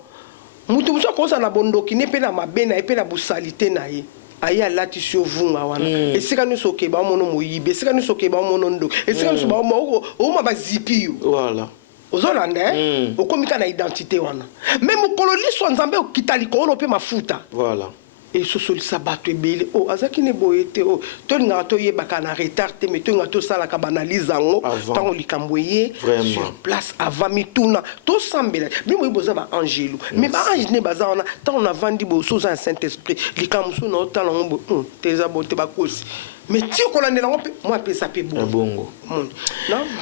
Mutu muso koza na bondoki ne pe na mabena e pe na busalité na ye. Ayi alati sio vunga wana. Esika no soke ba mono moyibe, esika no soke ba mono ndo. Esika no ba mo o ma bazipi yo. Voilà. Ozolanda okomika na identité wana. Même kololi so nzambe okitali ko no pe mafuta. Voilà. Et sosolisa bato ebele o azaki ne boyete o to linga to yebaka na retard te mais to nga to sala ka banalize ngo tango likamboye sur place avant mituna to sambela bimo iboza ba angelo mais ba ange ne bazana tango na vandi bo so za Saint Esprit likamso na otala ngo teza bote bakosi mais ti ko landela ngo moi pe ça pe bongo non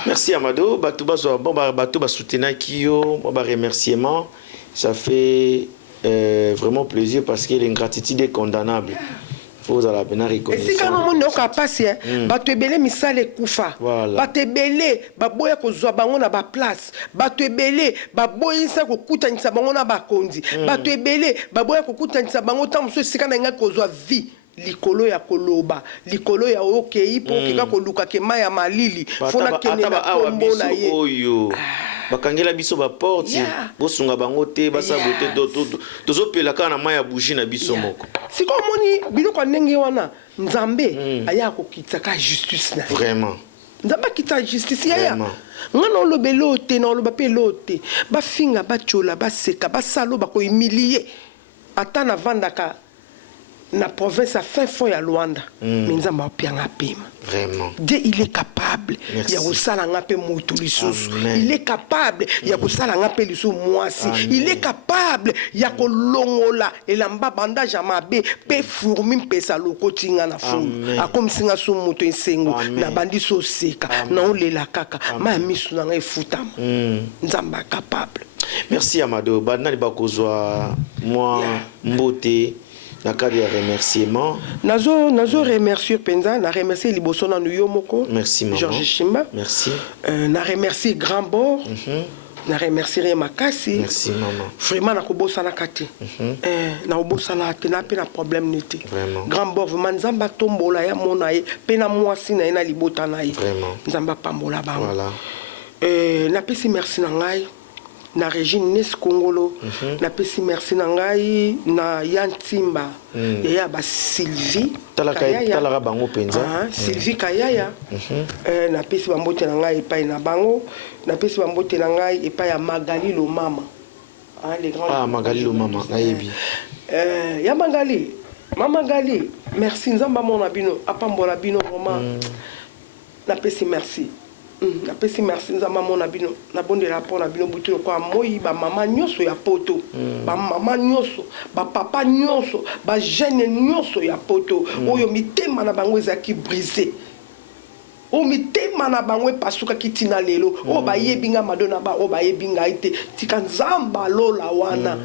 merci Amado bato baso bon bato ba soutenir kiyo ba remerciement ça fait vraiment plaisir parce que l'ingratitude est condamnable. Faut à la peine reconnaître. Et si quand on est au passé, bato ebele misale kufa. Bato ebele baboya ko zwa bango na ba place. Bato ebele baboya sa ko kutanisa bango na ba konzi. Bato ebele baboya ko kutanisa bango tam so sika na nga ko zwa vie. Likolo ya koloba, likolo ya okei po kika ko luka ke maya malili. Fona kene na kombo na ye. Oyo. Bakangela biso ba porte bosunga bango te basabote tozo pela kana maya bougie na biso moko siko moni biloko ndenge wana nzambe aya ko kitaka justice na vraiment nzambe kita justice ya ngana olobelo te na oloba pe lote ba finga ba chola ba seka ba salo ba ko humilier ata na vandaka na province à fin fond ya Luanda mais nzamba pianga pema Vraiment. Dieu il est capable ya kosala nga pe mutu lisusu il est capable ya kosala nga pe lisusu mwasi il est capable ya kolongola elamba banda jamabe pe fourmi pesa lokoti nga na fulu akomisinga so mutu esengo na bandi so seka na olela kaka ma misu na nga efutama nzamba capable. Merci Amado. Banali bakozwa moi mbote na cadre de remerciement. Nazo remercier penza na remercier liboso na nuyo moko. Merci maman. Georges Chimba. Merci. Na remercier Grand Bord. Na remercier Makasi. Merci maman. Vraiment na kobosa na kati. Na kobosa na te na pe na problème nité. Vraiment. Grand Bord vraiment nzamba tombola ya mona ye pe na mwasi na ina libota na ye. Vraiment. Nzamba pambola bango. Voilà. Na pesi merci na ngai. Na Régine Nes Congolo, na pesi merci na ngai na Yantimba, ya ba Sylvie Talara bango penza. Sylvie Kayaya, na pesi bambote na ngai epai na bango, na pesi bambote na ngai epai ya Magali lo mama. Les grands Magali lo mama, nayebi. Ya Magali, Mama Gali, merci nzamba mona bino, apambola bino vraiment. Na pesi merci. Na pesi merci nzamba mona bino na bonde rapport na bino butu ko moyi ba mama nyoso ya poto ba mama nyoso ba papa nyoso ba jeune nyoso ya poto oyo mitema na bango ezaki brisé o mitema na bango pasuka kitina lelo o ba yebinga madona ba o ba yebinga ite tika nzamba lola wana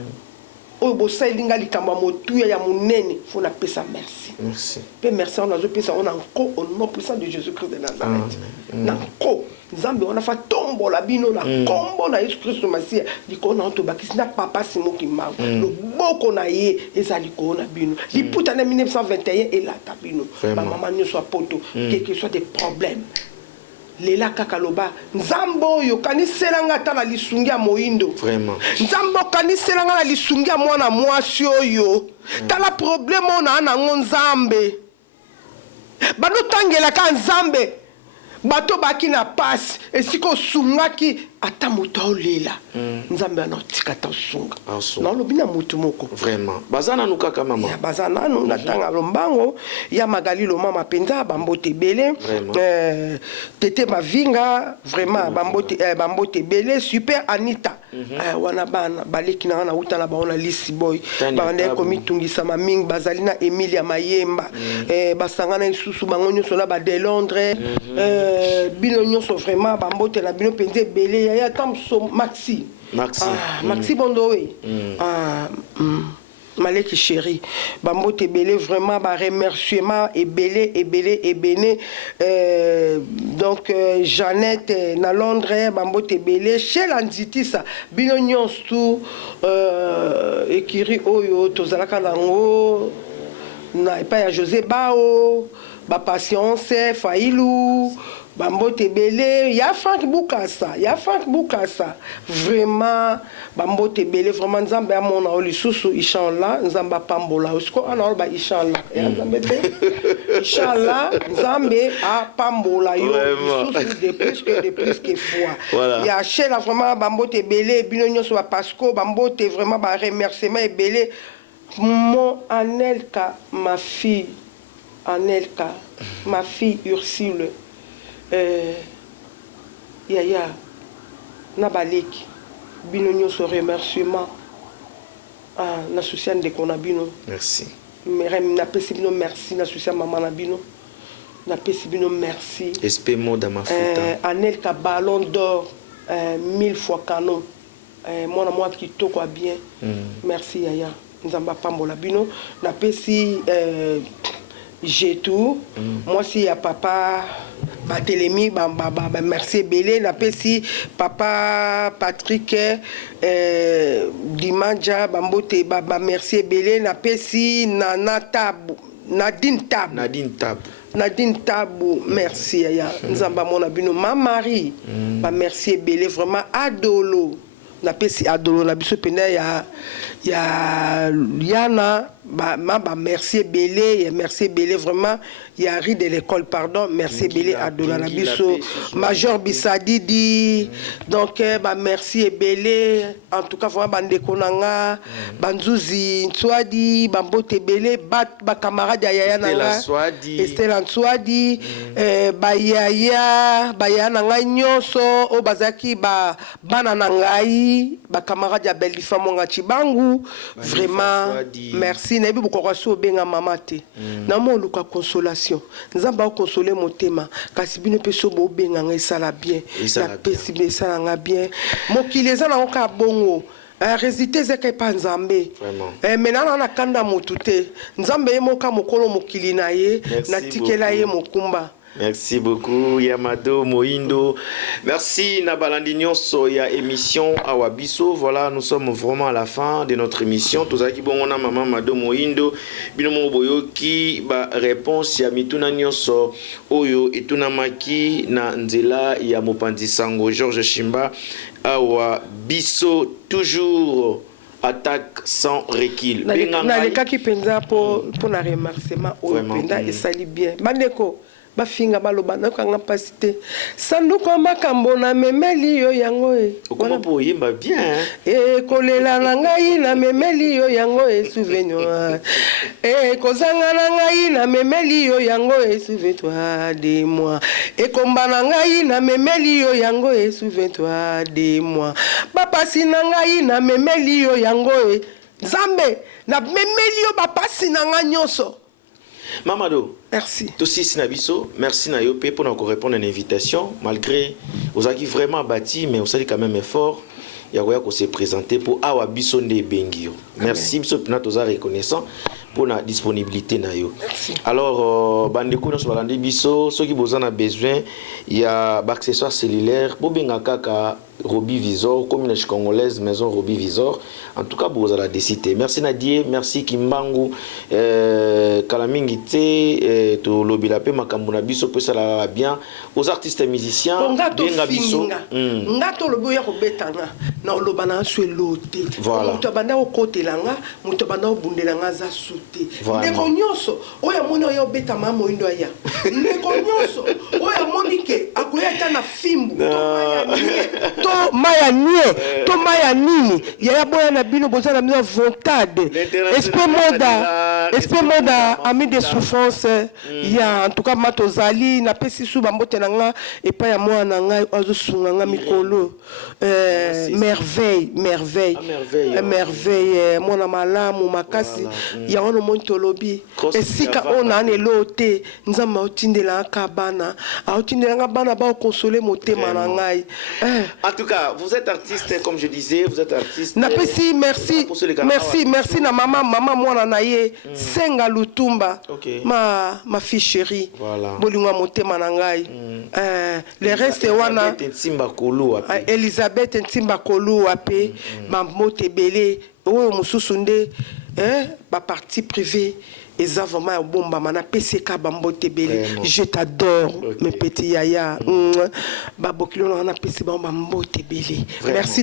o bo salinga likamba motuya ya munene faut na pesa merci. Merci. Pe merci on a pesa on encore au nom puissant de Jésus-Christ de Nazareth. Nanko Nzambe on a fait tombo la bino la combo na Jésus Christ Masia diko na to bakisi na papa simo ki ma le boko na ye ezali ko na bino liputa na 1921 et la tabino ba maman ne soit poto quel que soit des problèmes lela kakaloba nzambo yo kaniselanga tala lisungia moindo vraiment nzambo kaniselanga na lisungia mwana mwasi oyo tala problème ona na nzambe bano tangela ka nzambe bato baki na passe esiko sungaki ata moto olela nzambe anotika ta sunga na lobina mutu moko vraiment bazana nuka kama mama ya bazana no natanga lombango ya Magali lo mama penza bambote belé tete mavinga vraiment bambote belé super Anita wana bana baleki na uta na baona lisi boy bande ko mitungisa mamingi bazalina Emilia Mayemba basangana isusu bango nyoso na ba de Londres bino nyoso vraiment bambote na bino penze belé ya tamso Maxi Maxi Bondowe Maleki chéri bambote belé vraiment ba remerciement et belé donc Jeannette na Londres bambote belé chez Landitisa bino nyonso ekiri oyo tozalaka nango na epa ya José Bao ba patience Failou bambote belé ya Frank Bukasa vraiment bambote belé vraiment nzambe ya mona olisusu inshallah nzamba pambola usko ana ba inshallah ya nzambe te inshallah nzambe a pambola yo lisusu de plus que fois voilà. Ya chela vraiment bambote belé bino nyonso ba Pasco bambote vraiment ba remerciement belé mon Anelka ma fille Ursule Yaya Nabaleki bino nyonso remerciement na souciant de konabino merci na pesi bino merci na souciant maman na bino na pesi bino merci esprit mot dans ma futa Anelka ballon d'or 1000 fois canon moi qui to quoi bien merci Yaya nzamba pambola bino na pesi j'ai tout moi si ya papa Batelemi merci belé na pesi papa Patrick Dimanja bambote merci belé na pesi Nadine Tabu merci ya nzamba mona bino ma Marie merci belé vraiment Adolo na pesi Adolo na biso pena ya Liana merci Belé, merci Belé vraiment. Il y a Ri de l'école, pardon, merci Belé Adolana Bisso, Major Bissadidi. Donc, merci Belé. En tout cas, vraiment, Bandekonanga, Banzouzi, Nswadi, Bambote Belé, camarade Yaya Nanga, Estela Nswadi, Bayaya Nanga Nyoso, Obazaki, Bana Nangai, camarade ya Belifa Monga Chibangu. Vraiment, merci. Nabi Bukoraso Benga Mamate. Namo Luka consolation. Nzamba consoler mon thème. Kasibine peso bo benga ngai bien. La pesibe sala bien. Mokileza na oka bongo. Résultat zeke pa nzambe. Maintenant na kanda motute. Nzambe yemoka mokolo mokili na ye, na tikela ye mokumba. Merci beaucoup Yamado Moindo. Merci Nabalandi Nyonso ya émission Awabiso. Voilà, nous sommes vraiment à la fin de notre émission. Tozaki bongona maman Mado Moindo. Binomo boyoki ba réponse ya mituna Nyonso oyo etunamaki na nzela ya mopanzi sango Georges Shimba Awabiso, toujours attaque sans recul. Na le kaki penza pour na remerciement oyo penda et sali bien. Bandeko bafinga baloba nakanga pasite sanduko makambo na memeli yo yango okoma po yemba bien kolela na ngai na memeli yo yango souvenir kozanga na ngai na memeli yo yango souviens-toi de moi komba na ngai na memeli yo yango souviens-toi de moi bapasi na ngai na memeli yo yango Nzambe na memeli yo bapasi na ngai nyonso. Mamadou, merci. Aussi Sinabiso, merci Nayope pour nous répondre à l'invitation. Malgré, vous avez vraiment bâti, mais vous avez quand même effort. Yagoya qu'on s'est présenté pour Awabiso Nde Bengio. Merci, monsieur Pinatoza reconnaissant pour la disponibilité nayo. Merci. Alors, bandeko nos balandi biso, ceux qui besoin a besoin, il y a accessoires cellulaires, bobenga kaka Robi Visor, commune congolaise, maison Robi Visor. En tout cas, vous allez décider. Merci Nadie, merci Kimbangu, Kalamingite, to Lobilape, Makambuna Biso, peut ça la bien. Aux artistes et musiciens, bien Biso. Ngato Loboya Robetanga, na Lobana sur l'autre. Voilà. Mutabanda au côté langa, mutabanda au bundelanga za souté. Nekonyoso, oya mona oya beta mamo indoya. Nekonyoso, oya monike, akoya tana fimbu, to maya nie, to maya nini, yaya boya na bino boza na mina vontade. Esprit moda, ami de souffrance, ya en tout cas matozali, na pesi sou bambote nanga, et pas ya moi nanga, ozo sunganga mikolo. Merveille, mona malamu makasi, ya ono montolobi. Et si ka on a nelote, nzamba otindela kabana, otindela bana ba consoler motema na ngai. En tout cas, vous êtes artiste, comme je disais, vous êtes artiste. Napesi, merci na maman mwana na ye, Senga Lutumba, ma fille chérie. Voilà. Bolingwa motema na ngai. Le reste wana Elisabeth Ntimba Kolu ape, Mambote Belé, oyo mususu nde, ba partie privée. Et ça vraiment bomba mana PCK Bambote Belé. Je t'adore, mes petits yaya. Babokilo na PC Bambote Belé. Merci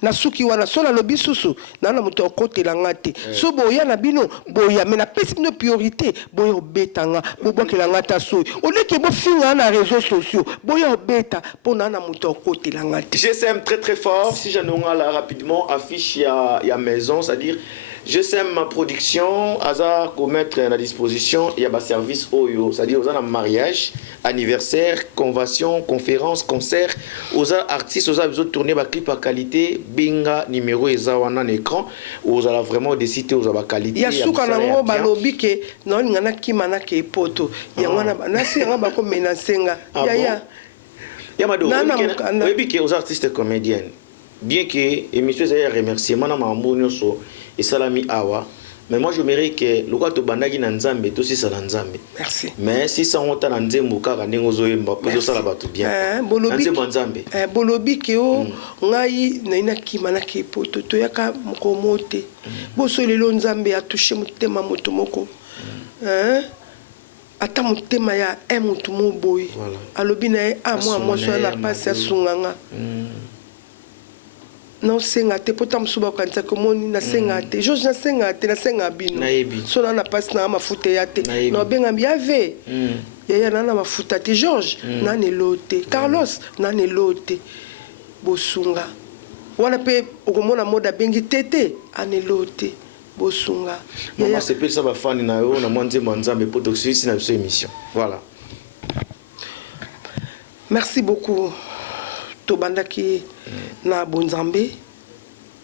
nasuki wana sona lobi susu na muto kote la ngate. So boya na bino boya mais na pesi no priorité boya obetanga boboke la ngata so. Oleke bo finga na réseaux sociaux boya obeta pona na muto kote la ngate. GSM très très fort. Si j'en ai là rapidement affiche ya maison, c'est-à-dire GSM ma production, hasard qu'on mettre à la disposition, il y a un service OYO, c'est-à-dire aux mariage, anniversaire, convention, conférence, concert, aux artistes, aux besoin de tourner des clips à qualité, binga numéro et zawana écran, aux vraiment décider aux qualité. Il y a sous kanango balobi ke non ngana kimana ke poto, il y a wana na senga ba ko menacenga. Ya. Yamado, oui que aux artistes comédiennes, bien que émission ça remerciement na mambo nyoso et salami awa, mais moi je mérite que le quoi to bandagi na nzambe to si sala nzambe. Merci. Mais si ça on ta na nzembo kaka ndenge zoyemba po sala batu bien. Bolobi nzambe. Bolobi ke o ngai na ina kimana ke poto to yaka mokomote. Boso lelo nzambe a touché mutema moto moko. Ata mutema ya mutu mo boy. Alobi na moi so na passe ya sunganga. non senga te pota msuba kanisa komoni na senga te George na senga bino so na passe na mafuta ya te no benga biave ya na mafuta te George na ne lote Carlos na ne lote bosunga wana pe okomona moda bengi tete ane lote bosunga maman c'est pas ça va fani na yo na mwanze mwanzambe poto suisse na cette émission voilà. Merci beaucoup. Tobandaki na bonzambe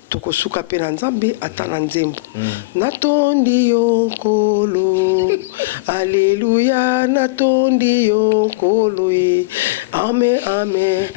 tokosuka pe na nzambe ata na nzembo natondi yo nkolo alleluya natondi yo nkolo amen amen